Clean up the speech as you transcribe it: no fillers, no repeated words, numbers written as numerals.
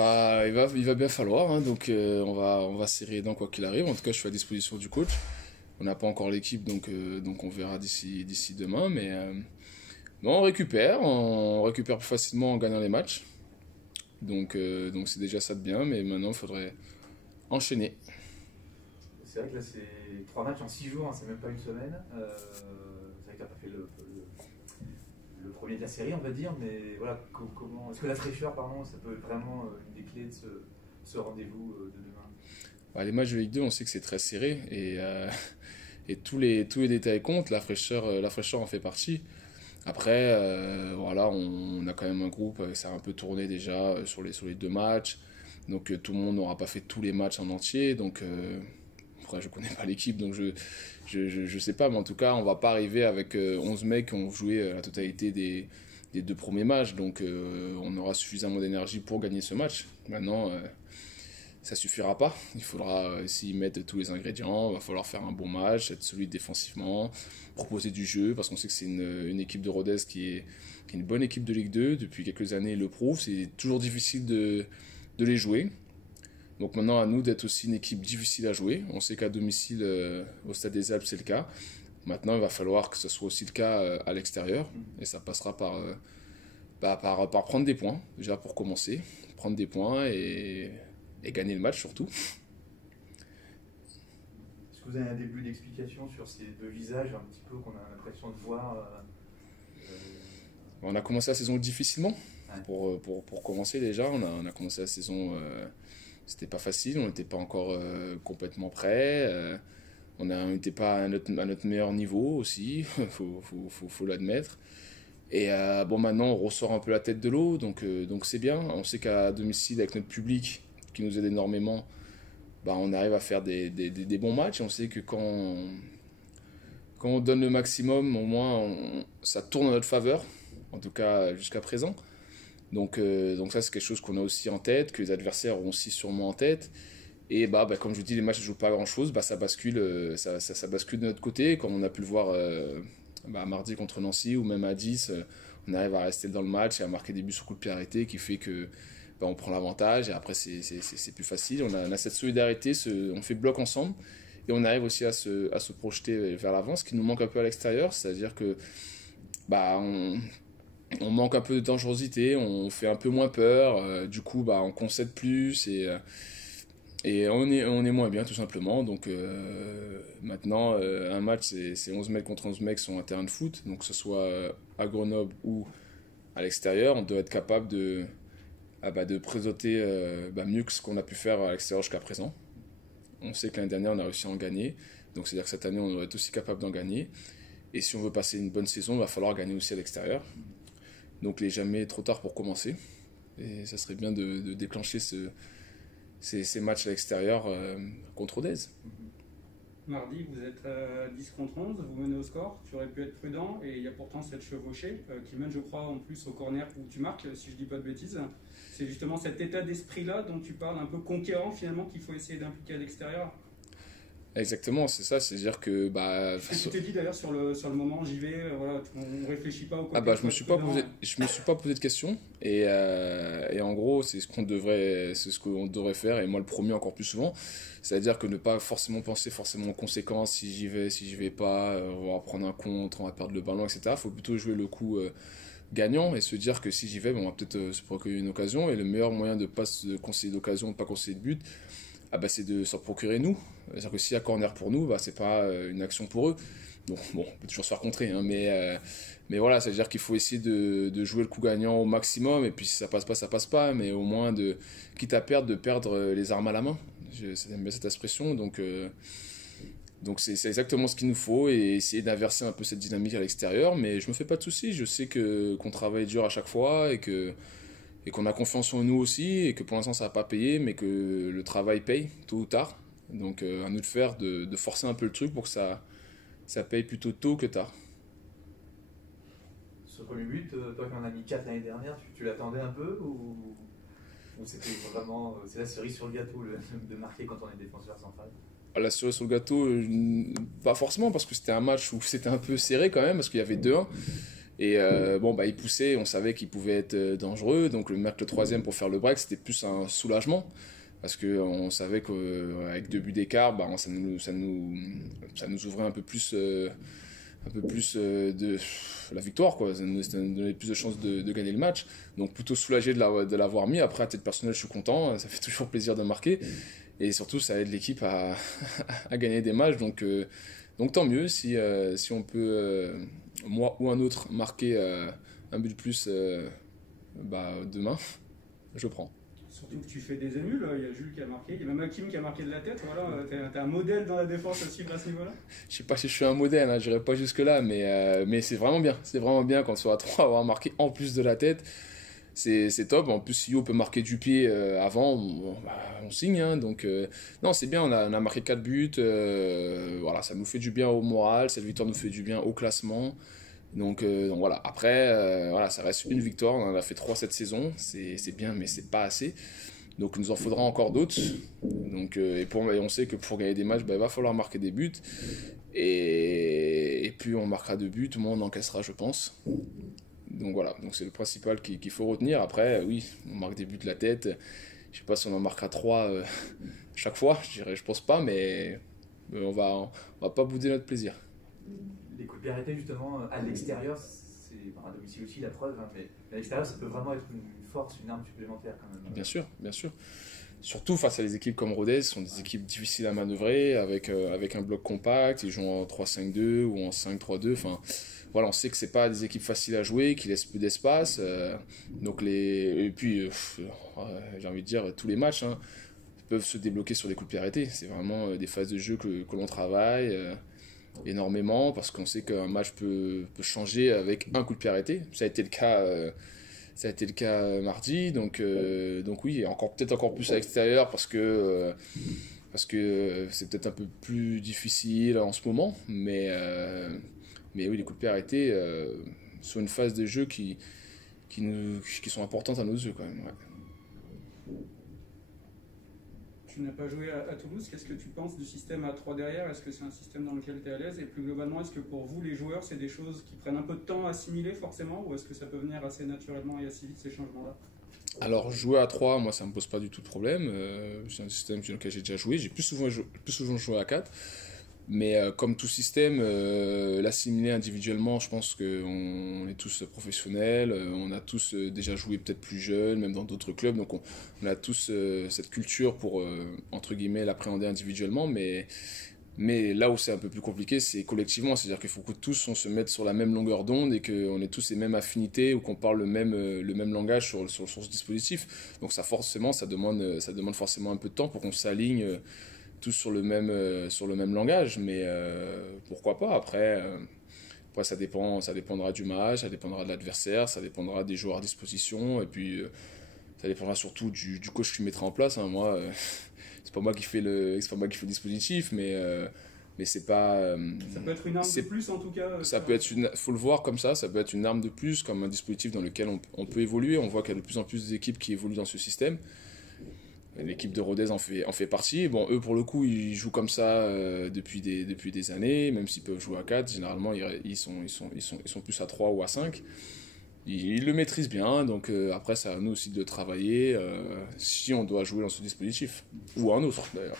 Bah, il va bien falloir, hein, donc on va serrer les dents quoi qu'il arrive. En tout cas, je suis à disposition du coach. On n'a pas encore l'équipe, donc on verra d'ici demain. Mais bon, on récupère plus facilement en gagnant les matchs. Donc c'est déjà ça de bien, mais maintenant il faudrait enchaîner. C'est vrai que là, c'est 3 matchs en 6 jours, hein, c'est même pas une semaine. C'est vrai que t'as pas fait le premier de la série, on va dire, mais voilà, comment est-ce que la fraîcheur, pardon, ça peut être vraiment une des clés de ce rendez-vous de demain? Bah, les matchs de Ligue 2, on sait que c'est très serré et tous les détails comptent. La fraîcheur en fait partie. Après, voilà, on a quand même un groupe, ça a un peu tourné déjà sur les deux matchs. Donc tout le monde n'aura pas fait tous les matchs en entier. Donc après, je connais pas l'équipe, donc je sais pas. Mais en tout cas, on va pas arriver avec 11 mecs qui ont joué la totalité des deux premiers matchs. Donc on aura suffisamment d'énergie pour gagner ce match. Maintenant, ça suffira pas. Il faudra s'y mettre tous les ingrédients. Il va falloir faire un bon match, être solide défensivement, proposer du jeu, parce qu'on sait que c'est une équipe de Rodez qui est une bonne équipe de Ligue 2. Depuis quelques années, ils le prouve. C'est toujours difficile de les jouer. Donc maintenant, à nous d'être aussi une équipe difficile à jouer. On sait qu'à domicile, au Stade des Alpes, c'est le cas. Maintenant, il va falloir que ce soit aussi le cas à l'extérieur. Et ça passera par prendre des points, déjà pour commencer. Prendre des points et gagner le match surtout. Est-ce que vous avez un début d'explication sur ces deux visages un petit peu qu'on a l'impression de voir On a commencé la saison difficilement. Ouais. Pour commencer déjà, on a commencé la saison, c'était pas facile, on n'était pas encore complètement prêt, on n'était pas à notre meilleur niveau aussi, faut l'admettre. Et bon, maintenant on ressort un peu la tête de l'eau, donc c'est bien. On sait qu'à domicile, avec notre public qui nous aide énormément, bah, on arrive à faire des bons matchs. Et on sait que quand on donne le maximum, au moins ça tourne en notre faveur, en tout cas jusqu'à présent. Donc ça c'est quelque chose qu'on a aussi en tête, que les adversaires ont aussi sûrement en tête. Et comme je vous dis, les matchs ne jouent pas grand chose, ça bascule, ça bascule de notre côté, comme on a pu le voir mardi contre Nancy ou même à 10, on arrive à rester dans le match et à marquer des buts sur coup de pied arrêté qui fait que on prend l'avantage et après c'est plus facile. On a cette solidarité, on fait bloc ensemble et on arrive aussi à se projeter vers l'avant, ce qui nous manque un peu à l'extérieur, c'est-à-dire que bah, on manque un peu de dangerosité, on fait un peu moins peur, du coup on concède plus et on est moins bien tout simplement. Donc maintenant un match c'est 11 mecs contre 11 mecs sur un terrain de foot, donc que ce soit à Grenoble ou à l'extérieur, on doit être capable de présenter mieux que ce qu'on a pu faire à l'extérieur jusqu'à présent. On sait que l'année dernière on a réussi à en gagner, donc c'est à dire que cette année on doit être aussi capable d'en gagner. Et si on veut passer une bonne saison, il va falloir gagner aussi à l'extérieur. Donc il n'est jamais trop tard pour commencer. Et ça serait bien de déclencher ces matchs à l'extérieur contre Rodez. Mardi, vous êtes 10 contre 11, vous menez au score, tu aurais pu être prudent, et il y a pourtant cette chevauchée qui mène, je crois, en plus au corner où tu marques, si je dis pas de bêtises. C'est justement cet état d'esprit-là dont tu parles, un peu conquérant finalement, qu'il faut essayer d'impliquer à l'extérieur. Exactement, c'est ça, c'est-à-dire que Ce que tu t'es dit d'ailleurs sur le moment, j'y vais, voilà, on réfléchit pas au côté. je me suis pas posé de questions et en gros c'est ce qu'on devrait faire et moi le premier encore plus souvent, c'est-à-dire que ne pas forcément penser forcément aux conséquences, si j'y vais pas, on va prendre un contre, on va perdre le ballon, etc. Faut plutôt jouer le coup gagnant et se dire que si j'y vais, on va peut-être se procurer une occasion et le meilleur moyen de pas se concéder d'occasion, de pas concéder de but, c'est de s'en procurer nous. C'est-à-dire que s'il y a corner pour nous, c'est pas une action pour eux. Donc bon, on peut toujours se faire contrer, hein, mais voilà, c'est-à-dire qu'il faut essayer de jouer le coup gagnant au maximum, et puis si ça passe pas, ça passe pas, mais au moins quitte à perdre, de perdre les armes à la main. J'aime bien cette expression, donc c'est exactement ce qu'il nous faut, et essayer d'inverser un peu cette dynamique à l'extérieur, mais je me fais pas de soucis, je sais qu'on travaille dur à chaque fois, et qu'on a confiance en nous aussi, et que pour l'instant ça va pas payer, mais que le travail paye, tôt ou tard. Donc à nous de faire, de forcer un peu le truc pour que ça paye plutôt tôt que tard. Ce premier but, toi qui en as mis 4 l'année dernière, tu l'attendais un peu ou c'était vraiment c'est la cerise sur le gâteau de marquer quand on est défenseur central? La cerise sur le gâteau, pas forcément, parce que c'était un match où c'était un peu serré quand même, parce qu'il y avait 2-1. Et bon, bah, il poussait, on savait qu'il pouvait être dangereux. Donc le mettre le troisième pour faire le break, c'était plus un soulagement. Parce qu'on savait qu'avec 2 buts d'écart, bah, ça nous ouvrait un peu plus de la victoire, quoi. Ça nous donnait plus de chances de gagner le match. Donc plutôt soulagé de l'avoir mis. Après, à titre personnel, je suis content. Ça fait toujours plaisir de marquer. Et surtout, ça aide l'équipe à gagner des matchs. Donc tant mieux si on peut, moi ou un autre, marquer un but de plus demain. Je prends. Surtout que tu fais des émules, il y a Jules qui a marqué, il y a même Hakim qui a marqué de la tête, voilà, t'es un modèle dans la défense à suivre à ce niveau-là. Je sais pas si je suis un modèle, hein, je n'irai pas jusque-là, mais c'est vraiment bien quand on soit à 3 avoir marqué en plus de la tête, c'est top. En plus, si on peut marquer du pied avant, on signe, hein, donc non, c'est bien, on a marqué 4 buts, voilà, ça nous fait du bien au moral, cette victoire nous fait du bien au classement. Donc voilà, après, voilà, ça reste une victoire, on en a fait 3 cette saison, c'est bien, mais c'est pas assez. Donc il nous en faudra encore d'autres. Donc, et on sait que pour gagner des matchs, il va falloir marquer des buts. Et plus on marquera de buts, moins on encaissera, je pense. Donc voilà, donc c'est le principal qu'il faut retenir. Après, oui, on marque des buts de la tête. Je sais pas si on en marquera 3 chaque fois, je pense pas, mais on va pas bouder notre plaisir. Les coups de pied arrêtés, justement, à l'extérieur, c'est à domicile aussi la preuve, hein, mais à l'extérieur, ça peut vraiment être une force, une arme supplémentaire quand même. Bien sûr, bien sûr. Surtout face à des équipes comme Rodez, ce sont des équipes difficiles à manœuvrer, avec un bloc compact, ils jouent en 3-5-2 ou en 5-3-2, enfin, voilà, on sait que c'est pas des équipes faciles à jouer, qui laissent peu d'espace, et puis, j'ai envie de dire, tous les matchs hein, peuvent se débloquer sur des coups de pied arrêtés, c'est vraiment des phases de jeu que l'on travaille énormément, parce qu'on sait qu'un match peut changer avec un coup de pied arrêté, ça a été le cas mardi, donc oui, peut-être encore plus à l'extérieur parce que c'est peut-être un peu plus difficile en ce moment, mais oui, les coups de pied arrêtés sont une phase de jeu qui sont importantes à nos yeux quand même. Ouais. Tu n'as pas joué à Toulouse, qu'est-ce que tu penses du système à 3 derrière? Est-ce que c'est un système dans lequel tu es à l'aise? Et plus globalement, est-ce que pour vous, les joueurs, c'est des choses qui prennent un peu de temps à assimiler forcément? Ou est-ce que ça peut venir assez naturellement et assez vite, ces changements-là? Alors, jouer à 3, moi, ça ne me pose pas du tout de problème. C'est un système sur lequel j'ai déjà joué. J'ai plus souvent joué à 4. Mais comme tout système, l'assimiler individuellement, je pense qu'on est tous professionnels, on a tous déjà joué peut-être plus jeunes, même dans d'autres clubs, donc on a tous cette culture pour, entre guillemets, l'appréhender individuellement, mais là où c'est un peu plus compliqué, c'est collectivement, c'est-à-dire qu'il faut que tous on se mette sur la même longueur d'onde et qu'on ait tous les mêmes affinités ou qu'on parle le même langage sur ce dispositif. Donc ça demande forcément un peu de temps pour qu'on s'aligne tous sur le même langage, mais pourquoi pas. Après ça dépendra du match, ça dépendra de l'adversaire, ça dépendra des joueurs à disposition, et puis ça dépendra surtout du coach qui mettra en place, hein. Moi c'est pas moi qui fais le dispositif, mais c'est pas ça peut être une arme de plus en tout cas, ça peut être faut le voir comme ça peut être une arme de plus, comme un dispositif dans lequel on peut évoluer. On voit qu'il y a de plus en plus d'équipes qui évoluent dans ce système. L'équipe de Rodez en fait partie. Bon, eux, pour le coup, ils jouent comme ça depuis des années, même s'ils peuvent jouer à 4. Généralement, ils sont plus à 3 ou à 5. Ils le maîtrisent bien, donc après, c'est à nous aussi de travailler si on doit jouer dans ce dispositif. Ou un autre, d'ailleurs.